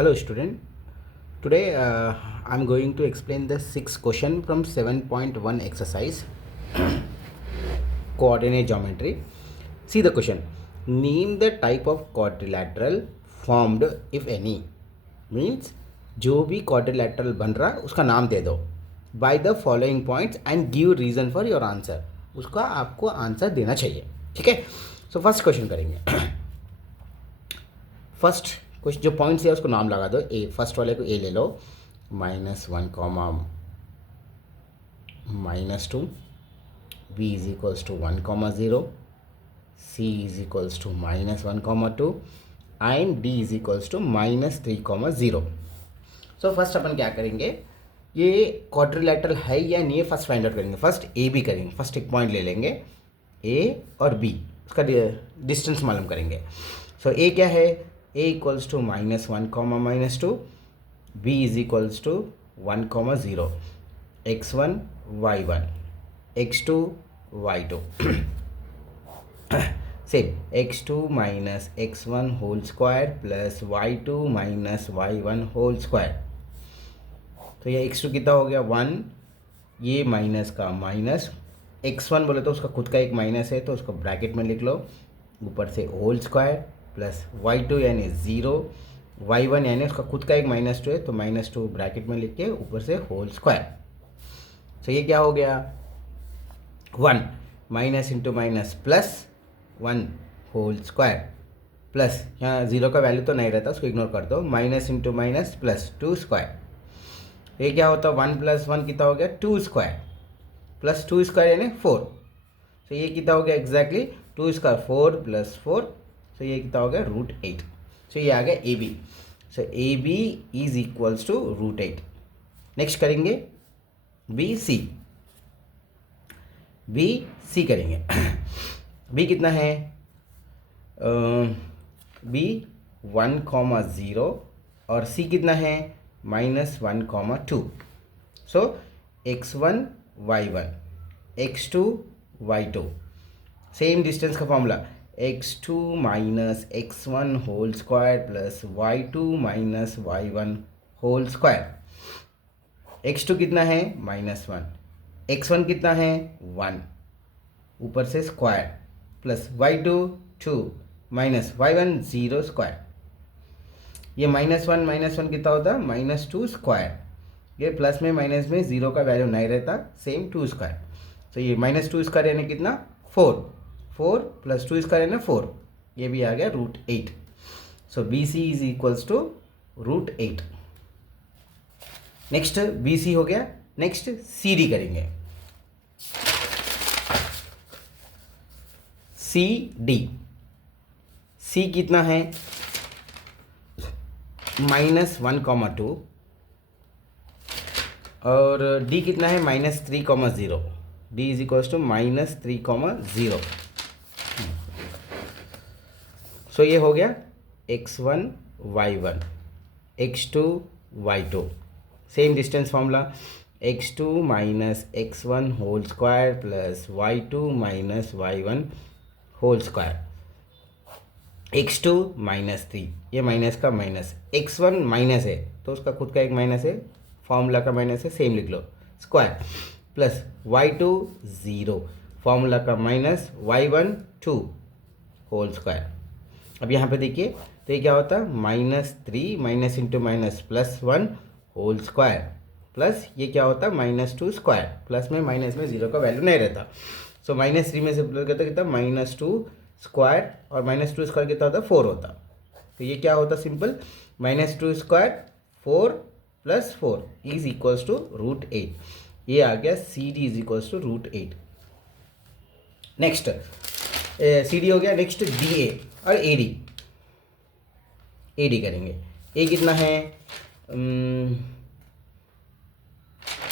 Hello student. Today I'm going to explain the sixth question from 7.1 exercise coordinate geometry. See the question. Name the type of quadrilateral formed if any. Means जो भी quadrilateral बन रहा उसका नाम दे दो by the following points and give reason for your answer. उसका आपको answer देना चाहिए. ठीक है. सो फर्स्ट क्वेश्चन करेंगे. फर्स्ट कुछ जो पॉइंट्स है उसको नाम लगा दो. ए फर्स्ट वाले को ए ले लो. -1 comma -2, B is equals to 1 comma 0, C is equals to -1 comma 2 and D is equals to -3 comma 0. So first अपन क्या करेंगे, ये क्वाड्रिलेटरल है या नहीं, फर्स्ट फाइंड आउट करेंगे. फर्स्ट ए बी करेंगे. फर्स्ट एक पॉइंट ले लेंगे ए और बी, उसका डिस्टेंस मालूम करेंगे. सो ए क्या है, a equals to -1 comma -2, b is equals to 1 comma 0, x1 y1 x2 y2 same x2 minus x1 whole square plus y2 minus y1 whole square. तो ये x2 कितना हो गया 1, ये माइनस का माइनस, x1 बोले तो उसका खुद का एक माइनस है तो उसको ब्रैकेट में लिख लो, ऊपर से होल स्क्वायर प्लस y2 यानी 0, y1 यानी उसका खुद का एक -2 है तो -2 ब्रैकेट में लिख के ऊपर से होल स्क्वायर. तो ये क्या हो गया 1 minus into minus plus 1 whole square plus, यहाँ 0 का वैल्यू तो नहीं रहता उसको इग्नोर कर दो, minus into minus plus 2 square. ये क्या होता है 1 + 1 कितना हो गया 2 स्क्वायर प्लस 2 स्क्वायर यानी 4. तो ये कितना हो गया एग्जैक्टली 2 स्क्वायर 4 + 4, तो ये कितना हो गया √8. तो ये आ गया A B. So A B is equals to √8. Next करेंगे बी सी. बी सी करेंगे. बी कितना है बी 1 कॉमा 0 और सी कितना है -1 कॉमा 2. सो x1 y1 x2 y2 same distance का formula x2 minus x1 whole square plus y2 minus y1 whole square. x2 कितना है -1, x1 कितना है 1, ऊपर से square plus y2 2 minus y1 0 square. ये -1 कितना होता है -2 स्क्वायर. ये प्लस में माइनस में 0 का वैल्यू नहीं रहता, सेम 2 स्क्वायर. तो ये -2 स्क्वायर यानी कितना 4 प्लस 2 स्क्वायर है ना 4, ये भी आ गया √8. So B C is equals to √8. Next B C हो गया. नेक्स्ट सी डी करेंगे. C D. सी कितना है -1 कॉमा 2 और डी कितना है -3 comma 0. D is equals to -3 comma 0. So ये हो गया x1 y1 x2 y2 same distance formula x2 minus x1 whole square plus y2 minus y1 whole square. x2 -3, ये माइनस का माइनस, x1 माइनस है तो उसका खुद का एक माइनस है, फॉर्मूला का माइनस है, सेम लिख लो स्क्वायर प्लस y2 0, फॉर्मूला का माइनस, y1 2 होल स्क्वायर. अब यहाँ पे देखिए तो ये क्या होता है -3 minus into minus +1 whole square plus ये क्या होता है -2 स्क्वायर, प्लस में माइनस में 0 का वैल्यू नहीं रहता. सो -3 में से कहता कितना -2 स्क्वायर और -2 स्क्वायर कितना होता 4 होता. तो ये क्या होता simple -2 square 4 + 4 is equals to √8. ये आ गया C D is equals to √8. Next C D हो गया. नेक्स्ट डी ए और ए डी. ए डी करेंगे. ए कितना है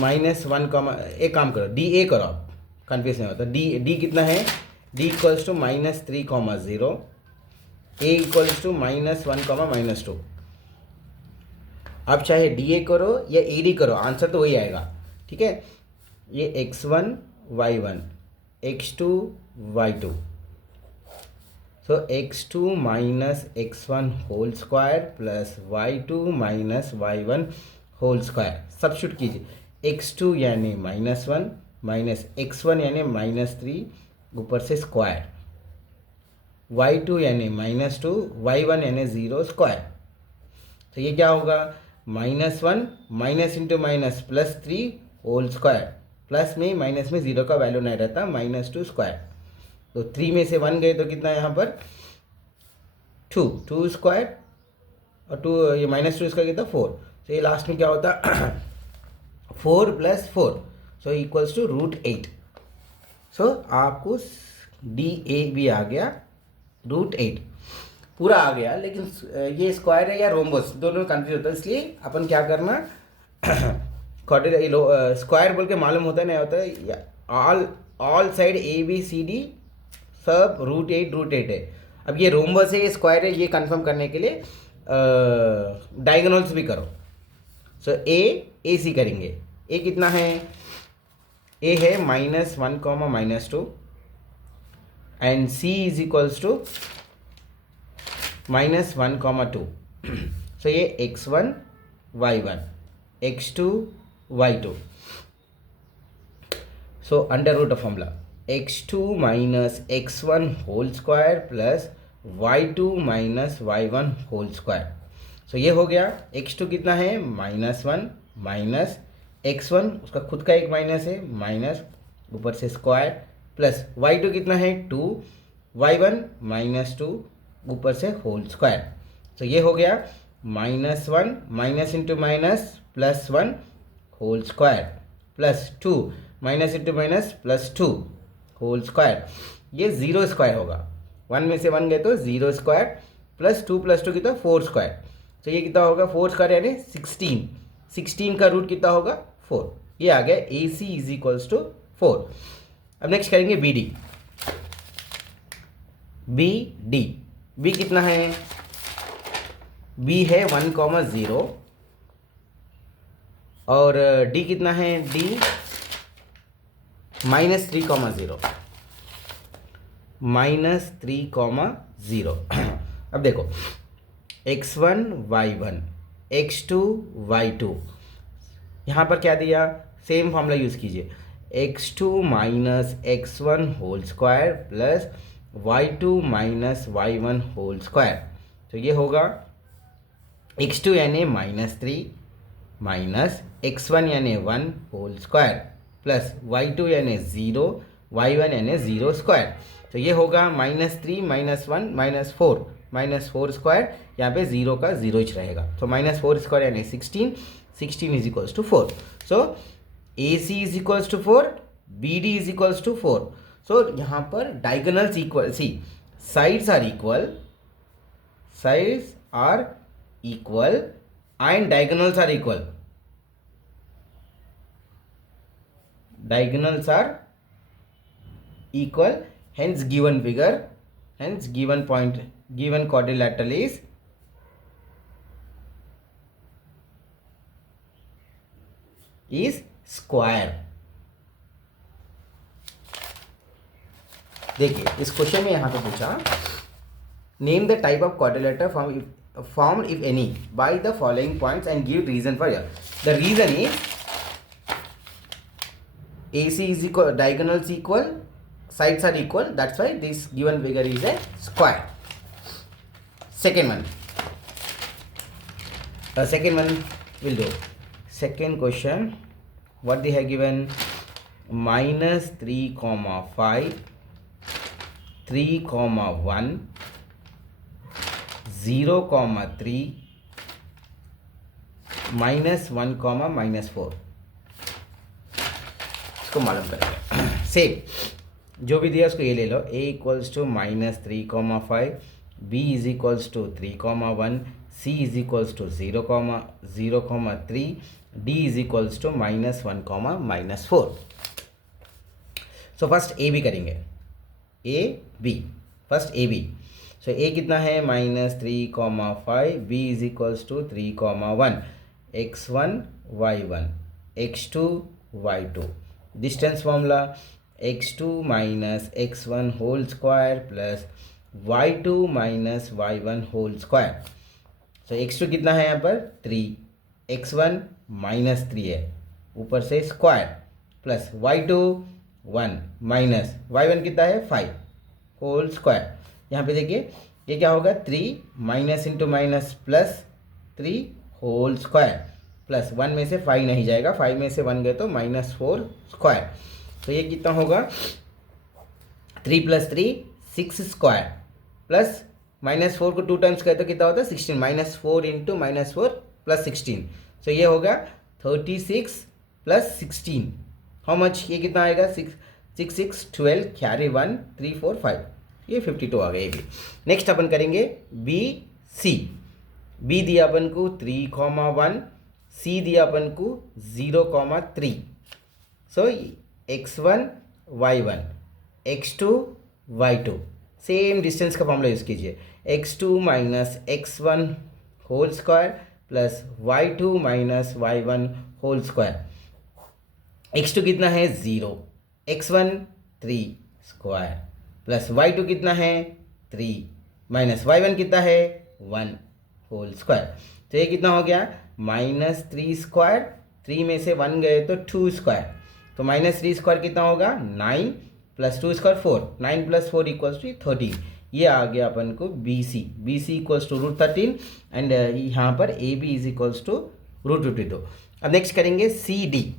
-1 कॉमा, एक काम करो डी ए करो, आप कन्फ्यूज नहीं होता. डी कितना है D equals to -3 comma 0, A equals to -1 comma -2. आप चाहे डी ए करो या ए डी करो, आंसर तो वही आएगा. ठीक है. ये x1 y1 x2 y2 so x2 minus x1 whole square plus y2 minus y1 whole square substitute कीजिए। x2 यानी -1 माइनस x1 यानी -3 ऊपर से स्क्वायर, y2 यानी -2, y1 यानी 0 स्क्वायर। तो ये क्या होगा, -1 minus into minus +3 whole square, plus में माइनस में 0 का वैल्यू नहीं रहता, -2 स्क्वायर। तो 3 में से 1 गए तो कितना है यहाँ पर 2 स्क्वायर और 2 ये -2 इसका कितना 4। तो ये लास्ट में क्या होता 4 + 4 सो इक्वल्स टू √8। सो आपको DA भी आ गया √8 पूरा आ गया। लेकिन ये स्क्वायर है या रोम्बस दोनों कंफ्यूज होता है, इसलिए अपन क्या करना क्वाड्रिलेटरल स्क्वायर बोल के मालूम होता है नहीं होता है, ऑल साइड ABCD सब √8 है। अब ये रोम्बस है ये स्क्वायर है, ये कंफर्म करने के लिए डायगोनल्स भी करो। सो AC करेंगे। A कितना है, A है -1, -2 and C is equals to -1, 2। So ये x1 y1 x2 y2। So under root of formula x2 minus x1 whole square plus y2 minus y1 whole square. So ये हो गया। x2 कितना है -1 माइनस x1 उसका खुद का एक माइनस है माइनस ऊपर से स्क्वायर प्लस y2 कितना है 2 y1 -2 ऊपर से होल स्क्वायर। तो ये हो गया -1 minus into minus +1 whole square plus 2 minus into minus +2 whole square. ये 0 स्क्वायर होगा, 1 में से 1 गए तो 0 स्क्वायर प्लस 2 कितना 4 स्क्वायर। तो ये कितना होगा 4 स्क्वायर यानी 16 का रूट कितना होगा 4। ये आ गया AC इज इक्वल्स टू 4। अब नेक्स्ट करेंगे BD कितना है, B है 1, 0 और D कितना है D -3, 0 -3, 0। अब देखो x1 y1 x2 y2 यहाँ पर क्या दिया, सेम फॉर्मूला यूज़ कीजिए x2 minus x1 whole square plus y2 minus y1 whole square. तो ये होगा x2 यानी -3 माइनस x1 यानी 1 होल स्क्वायर प्लस y2 यानी 0 y1 यानी 0 स्क्वायर। तो ये होगा -3 -1 -4 स्क्वायर, यहाँ पे 0 का 0 ही रहेगा। तो -4 स्क्वायर यानी 16 is equals to 4। So AC is equals to 4, BD is equals to 4। So यहाँ पर diagonals equal, see sides are equal and diagonals are equal. Diagonals are equal, hence given figure, hence given point, given quadrilateral is square। देखिए इस question में यहाँ पे पूछा name the type of quadrilateral formed if any by the following points and give reason for it। The reason is AC is equal, diagonals equal, sides are equal, that's why this given figure is a square। Second one will do। Second question, what they have given, -3, 5, 3, 1, 0, 3, -1, -4 को मालूम करेंगे। Same जो भी दिया उसको ये ले लो। A equals to -3, 5, B is equals to 3, 1, C is equals to 0, 3, D is equals to -1, -4। So first A B करेंगे, first A B। So A कितना है -3, 5, B is equals to 3, 1, x1 y1 x2 y2। Distance formula x2 minus x1 whole square plus y2 minus y1 whole square. So x2 कितना है यहाँ पर 3, x1 minus 3 है, ऊपर से square plus y2 1 minus y1 कितना है 5 होल स्क्वायर। यहाँ पे देखिए ये क्या होगा 3 minus into minus plus 3 whole square plus 1 में से 5 नहीं जाएगा, 5 में से 1 गए तो -4 स्क्वायर। तो ये कितना होगा 3 प्लस 3 6 स्क्वायर प्लस -4 को 2 टाइम्स करें तो कितना होता है 16, -4 इंटू -4 प्लस 16। सो ये होगा 36 प्लस 16, हाउ मच, ये कितना आएगा 6 6 12 कैरी 1 3 4 5, ये 52 आ गया ये भी। नेक्स्ट अपन करेंगे बी सी। बी दिया अपन को 3,1, सी दिया अपन को 0,3। So x1 y1 x2 y2 same distance का फॉर्मूला यूज़ कीजिए, x2 minus x1 whole square plus y2 minus y1 whole square. x2 कितना है 0, x1 3 स्क्वायर प्लस y2 कितना है 3 माइनस y1 कितना है 1 होल स्क्वायर। तो ये कितना हो गया -3 स्क्वायर, 3 में से 1 गए तो 2 स्क्वायर, तो -3 स्क्वायर कितना होगा 9 plus 2 square 4, 9 plus 4 equals to 13। ये आ गया अपन को B C equals to √13 and यहाँ पर A B is equals to √52। अब नेक्स्ट करेंगे सी डी।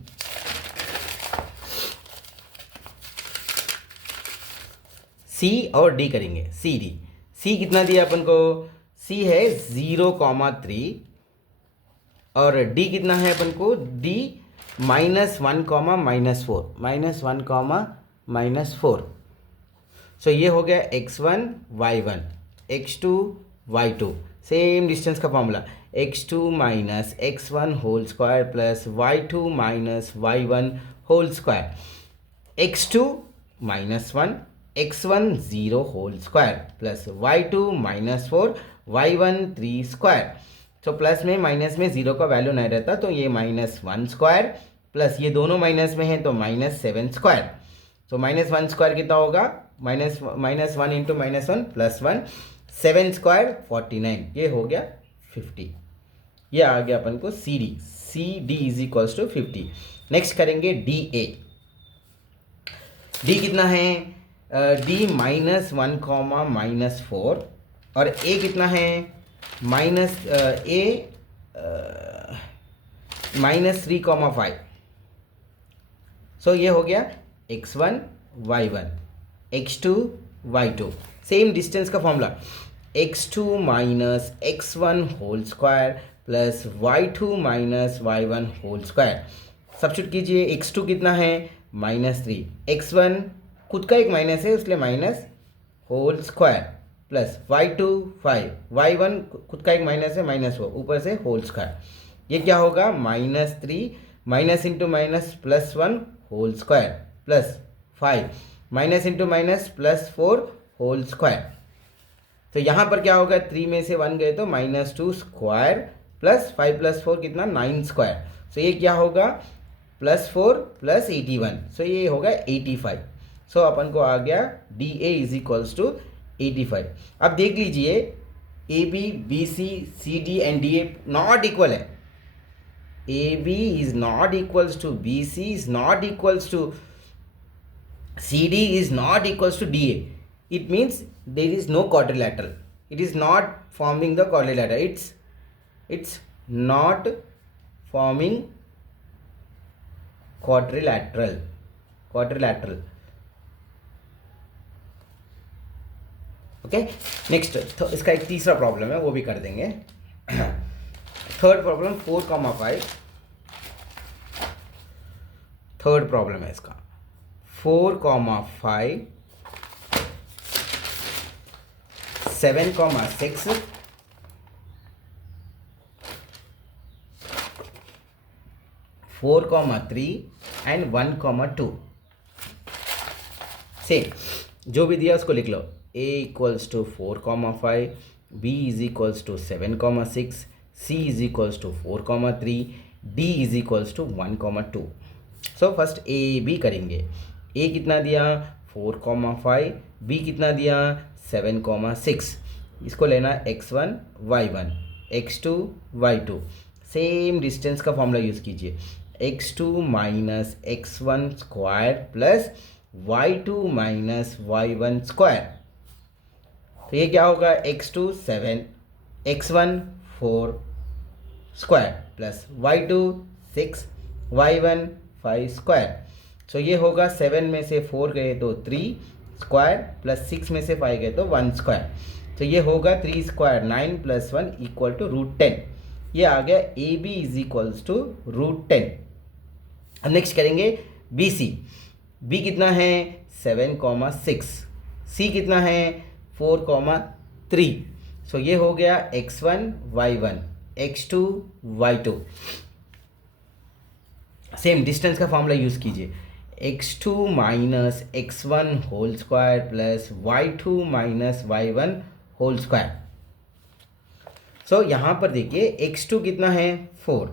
सी और डी करेंगे, सी डी। सी कितना दिया अपन को, सी है 0,3 और डी कितना है अपन को, डी -1, -4 सो ये हो गया x1 y1 x2 y2 same distance का formula, x2 minus x1 whole square plus y2 minus y1 whole square, x2 -1 x1 0 whole square plus y2 -4 y1 3 square. तो प्लस में माइनस में 0 का वैल्यू नहीं रहता, तो ये -1 स्क्वायर प्लस ये दोनों माइनस में है तो -7 स्क्वायर। तो -1 स्क्वायर कितना होगा, -1 इंटू -1 प्लस 1, 7 स्क्वायर 49, ये हो गया 50। ये आ गया अपन को C D is equals to 50। Next करेंगे डी ए। डी कितना है, डी -1, -4 और ए कितना है -3,5। सो ये हो गया x1 y1 x2 y2 same distance का formula, x2 minus x1 whole square plus y2 minus y1 whole square. Substitute कीजिए, x2 कितना है -3, x1 खुद का एक माइनस है इसलिए minus whole square plus y2 5, y1 खुद का एक माइनस है -4 ऊपर से होल स्क्वायर। ये क्या होगा -3 minus into minus plus 1 whole square plus 5 minus into minus plus 4 whole square. तो यहाँ पर क्या होगा 3 में से 1 गए तो -2 स्क्वायर प्लस 5 प्लस 4 कितना 9 स्क्वायर। सो ये क्या होगा +4 + 81, सो ये होगा 85। सो अपन को आ गया D A is equals to 85। अब देख लीजिए A B B C C D and D A not equal है, A B is not equals to B C is not equals to CD is not equals to DA. It means there is no quadrilateral. It is not forming the quadrilateral. It's not forming quadrilateral. Okay. Next तो इसका एक तीसरा problem है वो भी कर देंगे। Third problem 4,5। Third problem है इसका 4,5 7,6 4,3 एंड 1,2। सेम जो भी दिया उसको लिख लो, a equals to 4,5, b is equals to 7,6, c is equals to 4,3, d is equals to 1,2। So first A B करेंगे। ए कितना दिया 4,5, बी कितना दिया 7,6, इसको लेना x1 y1 x2 y2, same distance का फॉर्मूला यूज़ कीजिए x2 minus x1 square plus y2 minus y1 square. तो ये क्या होगा x2 7 x1 4 square plus y2 6 y1 5 square. So ये होगा 7 में से 4 गए तो 3 स्क्वायर प्लस 6 में से 5 गए तो 1 स्क्वायर। तो ये होगा 3 स्क्वायर 9 प्लस 1 इक्वल टू √10। ये आ गया A B is equals to √10। अब नेक्स्ट करेंगे बी सी। बी कितना है 7,6, सी कितना है 4,3। सो ये हो गया x1 y1 x2 y2। Same distance का फॉर्मूला यूज़ कीजिए x2 minus x1 whole square plus y2 minus y1 whole square. So यहाँ पर देखिए x2 कितना है 4,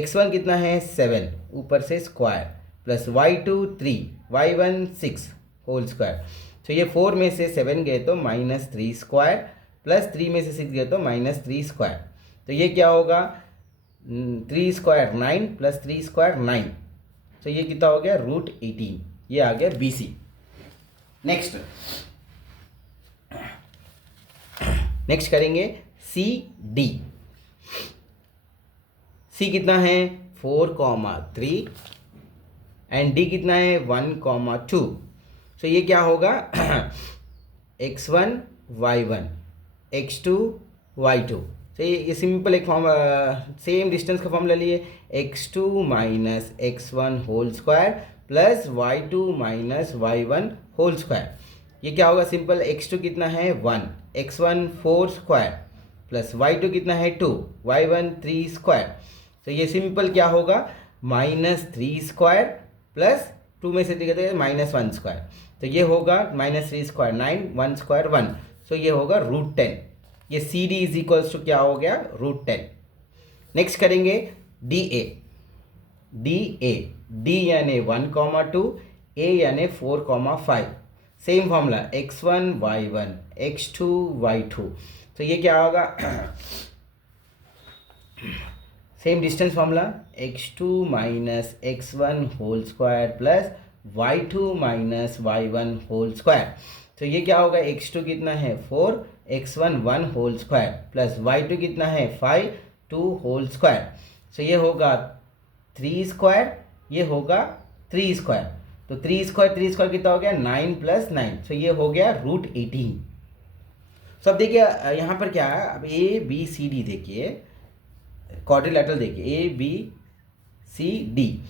x1 कितना है 7 ऊपर से square plus y2 3 y1 6 whole square. तो ये 4 में से 7 गए तो -3 स्क्वायर प्लस 3 में से 6 गए तो -3 स्क्वायर। तो ये क्या होगा 3 स्क्वायर 9 प्लस 3 स्क्वायर 9। तो ये कितना हो गया √18। ये आ गया बी सी। नेक्स्ट करेंगे सी डी। सी कितना है 4,3 एंड डी कितना है 1,2। सो ये क्या होगा x1 y1 x2 y2। तो ये सिंपल एक फॉर्म सेम डिस्टेंस का फॉर्मूला लिए x2 minus x1 whole square plus y2 minus y1 whole square. ये क्या होगा सिंपल x2 कितना है 1 x1 4 स्क्वायर प्लस y2 कितना है 2 y1 3 स्क्वायर। तो ये सिंपल क्या होगा -3 स्क्वायर प्लस 2 में से -1 स्क्वायर। तो ये होगा -3 स्क्वायर 9 1 स्क्वायर 1। सो ये होगा √10। ये C D is equals to क्या हो गया √10। नेक्स्ट करेंगे डी ए। डी यानी 1,2 ए यानी 4,5। Same formula x1 y1 x2 y2। तो ये क्या होगा same distance formula x2 minus x1 whole square plus y2 minus y1 whole square. तो ये क्या होगा x2 कितना है 4 x1 1 whole square plus y2 कितना है 5 2 होल स्क्वायर। सो ये होगा 3 स्क्वायर ये होगा 3 स्क्वायर। तो 3 स्क्वायर कितना हो गया 9 प्लस 9। सो ये हो गया √18। सो अब देखिए यहाँ पर क्या है अब ए बी सी डी देखिए क्वाड्रिलेटरल देखिए A B C D.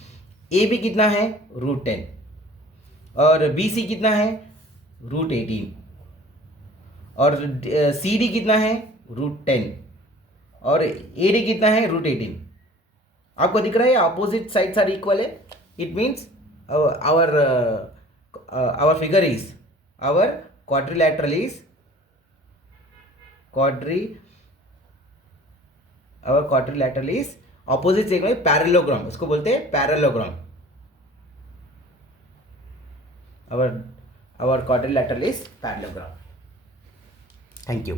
A B कितना है √10 और बी सी कितना है √18 और सी डी कितना है √10 और ए डी कितना है √18। आपको दिख रहा है अपोजिट साइड्स आर इक्वल है। It means our figure is our quadrilateral is opposite से पैरेललोग्राम, उसको बोलते हैं parallelogram. our quadrilateral is parallelogram. Thank you.